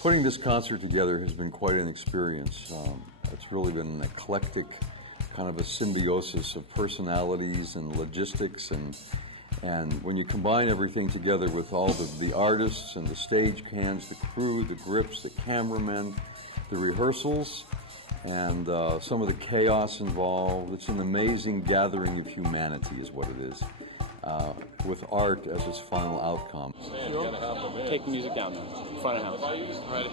Putting this concert together has been quite an experience. It's really been an eclectic kind of a symbiosis of personalities and logistics, and when you combine everything together with all the artists and the stage hands, the crew, the grips, the cameramen, the rehearsals, and some of the chaos involved, it's an amazing gathering of humanity is what it is, with art as its final outcome. Take the music down, front of house. Ready.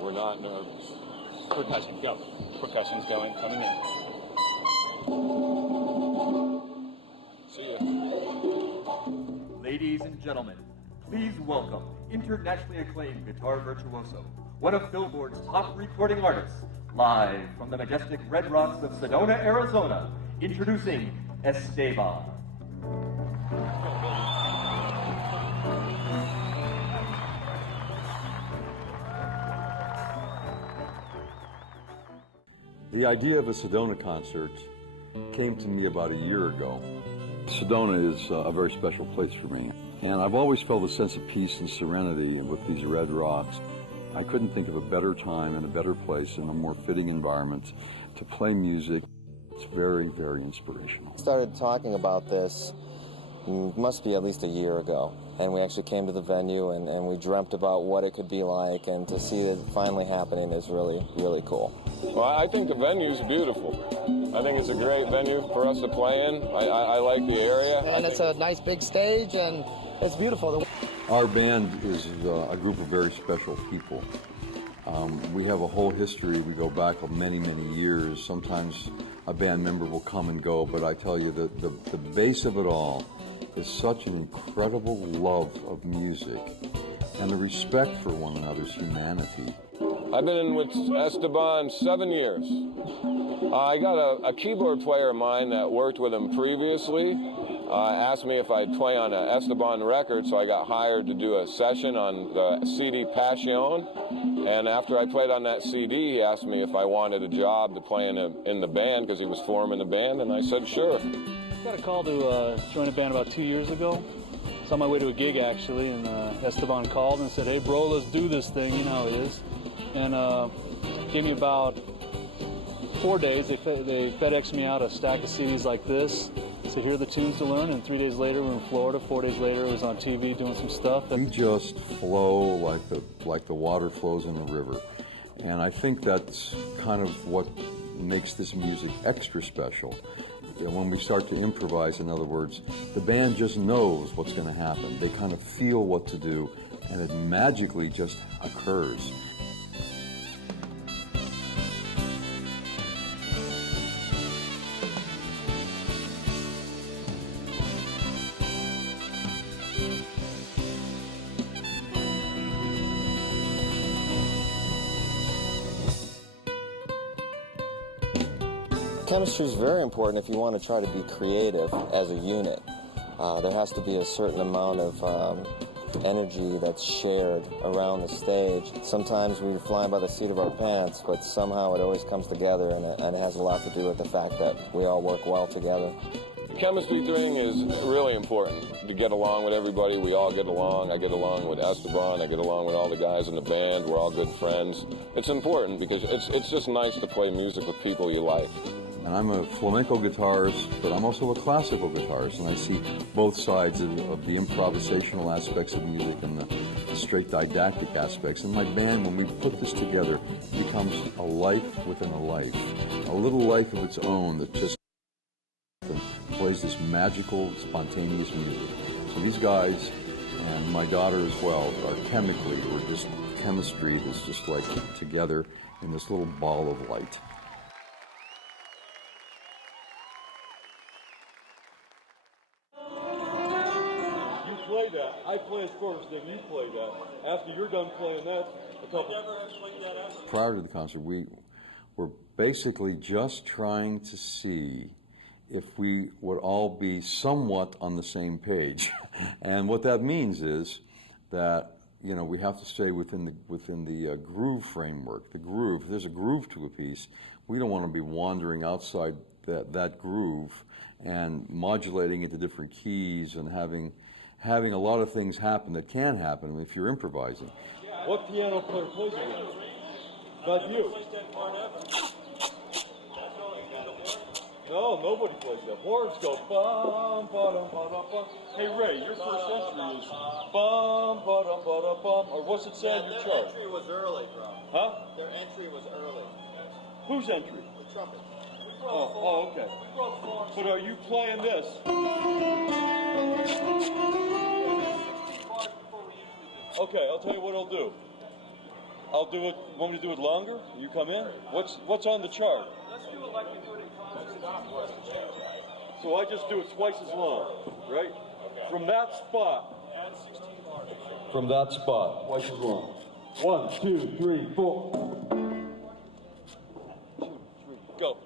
We're not nervous. Percussion, go. Percussion's going, coming in. See ya. Ladies and gentlemen, please welcome internationally acclaimed guitar virtuoso, one of Billboard's top recording artists, live from the majestic Red Rocks of Sedona, Arizona, introducing Esteban. The idea of a Sedona concert came to me about a year ago. Sedona is a very special place for me, and I've always felt a sense of peace and serenity with these Red Rocks. I couldn't think of a better time and a better place and a more fitting environment to play music. It's very, very inspirational. I started talking about this, must be at least a year ago, and we actually came to the venue and we dreamt about what it could be like, and to see it finally happening is really, really cool. Well, I think the venue's beautiful. I think it's a great venue for us to play in. I like the area. And it's a nice big stage, and it's beautiful. Our band is a group of very special people. We have a whole history. We go back many, many years. Sometimes a band member will come and go, but I tell you that the base of it all is such an incredible love of music and the respect for one another's humanity. I've been in with Esteban 7 years. I got a keyboard player of mine that worked with him previously. Asked me if I'd play on an Esteban record, so I got hired to do a session on the CD Passion. And after I played on that CD, he asked me if I wanted a job to play in the band, because he was forming the band, and I said sure. I got a call to join a band about 2 years ago. It's on my way to a gig, actually, and Esteban called and said, "Hey, bro, let's do this thing," you know how it is. And gave me about 4 days. They FedExed me out a stack of CDs like this. Said, "Here are the tunes to learn," and 3 days later, we're in Florida. 4 days later, it was on TV doing some stuff. We just flow like the water flows in a river. And I think that's kind of what makes this music extra special. When we start to improvise, in other words, the band just knows what's going to happen. They kind of feel what to do, and it magically just occurs. Chemistry is very important if you want to try to be creative as a unit. There has to be a certain amount of energy that's shared around the stage. Sometimes we fly by the seat of our pants, but somehow it always comes together, and it has a lot to do with the fact that we all work well together. The chemistry thing is really important, to get along with everybody. We all get along. I get along with Esteban. I get along with all the guys in the band. We're all good friends. It's important because it's just nice to play music with people you like. And I'm a flamenco guitarist, but I'm also a classical guitarist, and I see both sides of the improvisational aspects of music and the straight didactic aspects. And my band, when we put this together, becomes a life within a life, a little life of its own that just plays this magical, spontaneous music. So these guys, and my daughter as well, are chemically, chemistry is just like together in this little ball of light. That. I play it first, then you play that. After you're done playing that, a couple. Prior to the concert, we were basically just trying to see if we would all be somewhat on the same page. And what that means is that, you know, we have to stay within the groove framework. The groove, if there's a groove to a piece, we don't want to be wandering outside that groove and modulating into different keys and having having a lot of things happen that can happen if you're improvising. What piano player plays it? Not you. No, nobody plays that. Horns go bum, ba-dum, ba-dum, bum. Hey Ray, your first entry is bum, ba-dum, ba-dum, bum. Or what's it say on your chart? Their entry was early, bro. Huh? Their entry was early. Whose entry? The trumpet. Oh, okay. But are you playing this? Okay, I'll tell you what I'll do. I'll do it. Want me to do it longer? You come in. What's on the chart? Let's do it like you do it in concert. So I just do it twice as long, right? From that spot. From that spot, twice as long. 1, 2, 3, 4. 2, 3, go.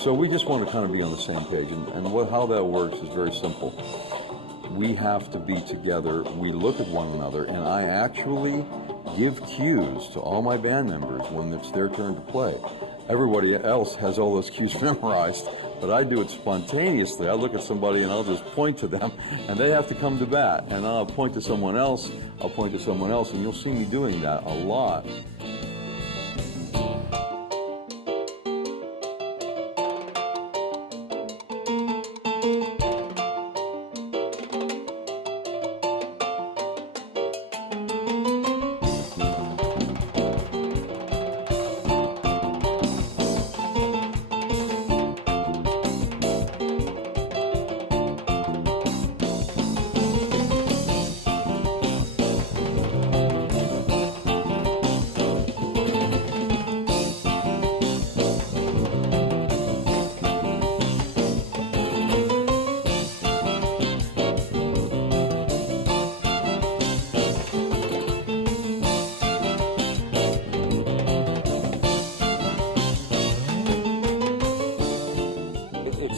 So we just want to kind of be on the same page, and how that works is very simple. We have to be together, we look at one another, and I actually give cues to all my band members when it's their turn to play. Everybody else has all those cues memorized, but I do it spontaneously. I look at somebody and I'll just point to them, and they have to come to bat. And I'll point to someone else, and you'll see me doing that a lot.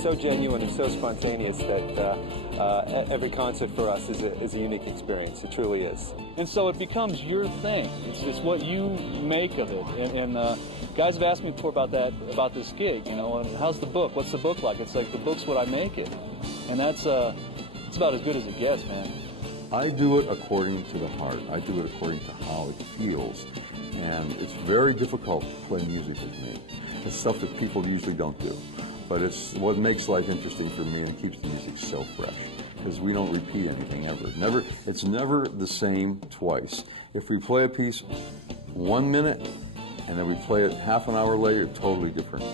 So genuine and so spontaneous that every concert for us is a unique experience. It truly is. And so it becomes your thing. It's what you make of it. And guys have asked me before about this gig. You know, and how's the book? What's the book like? It's like the book's what I make it, and that's it's about as good as it gets, man. I do it according to the heart. I do it according to how it feels, and it's very difficult to play music with me. It's stuff that people usually don't do. But it's what makes life interesting for me and keeps the music so fresh, because we don't repeat anything ever. It's never the same twice. If we play a piece 1 minute and then we play it half an hour later, totally different.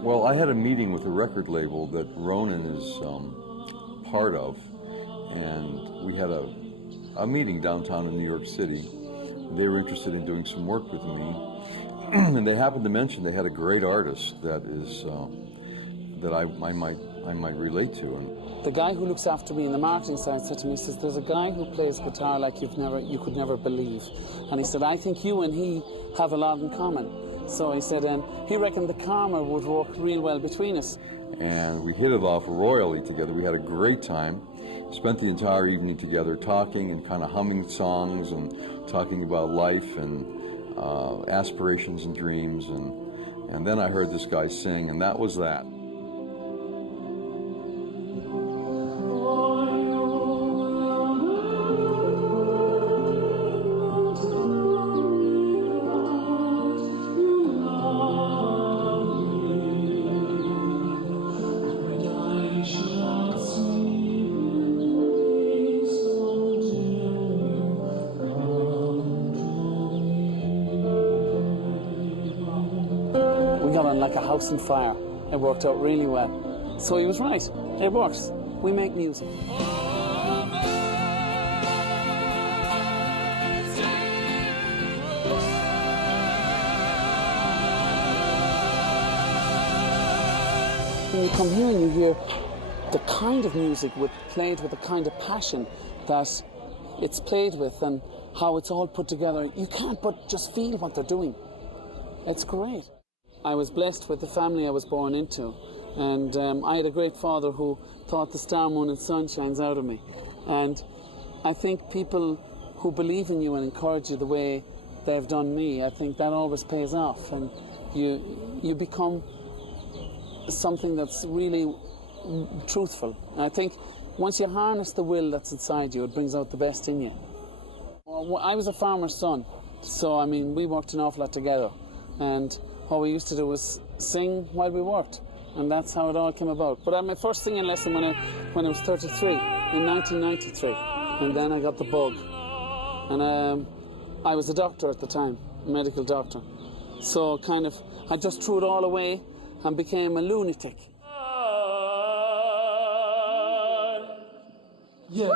Well, I had a meeting with a record label that Ronan is part of, and we had a meeting downtown in New York City. They were interested in doing some work with me, and they happened to mention they had a great artist that is that I might relate to. And the guy who looks after me in the marketing side said to me, he says, "There's a guy who plays guitar like you could never believe," and he said, "I think you and he have a lot in common." So he said, and he reckoned the karma would work real well between us. And we hit it off royally together. We had a great time. Spent the entire evening together talking and kind of humming songs and talking about life and aspirations and dreams. And then I heard this guy sing, and that was that. We got on like a house on fire. It worked out really well. So he was right. It works. We make music. When you come here and you hear the kind of music played with the kind of passion that it's played with and how it's all put together. You can't but just feel what they're doing. It's great. I was blessed with the family I was born into, and I had a great father who taught the star, moon and sun shines out of me. And I think people who believe in you and encourage you the way they've done me, I think that always pays off, and you become something that's really truthful. And I think once you harness the will that's inside you, it brings out the best in you. Well, I was a farmer's son, so I mean we worked an awful lot together, and what we used to do was sing while we worked, and that's how it all came about. But I had my first singing lesson when I was 33 in 1993, and then I got the bug, and I was a doctor at the time, a medical doctor, so kind of I just threw it all away and became a lunatic. Yeah.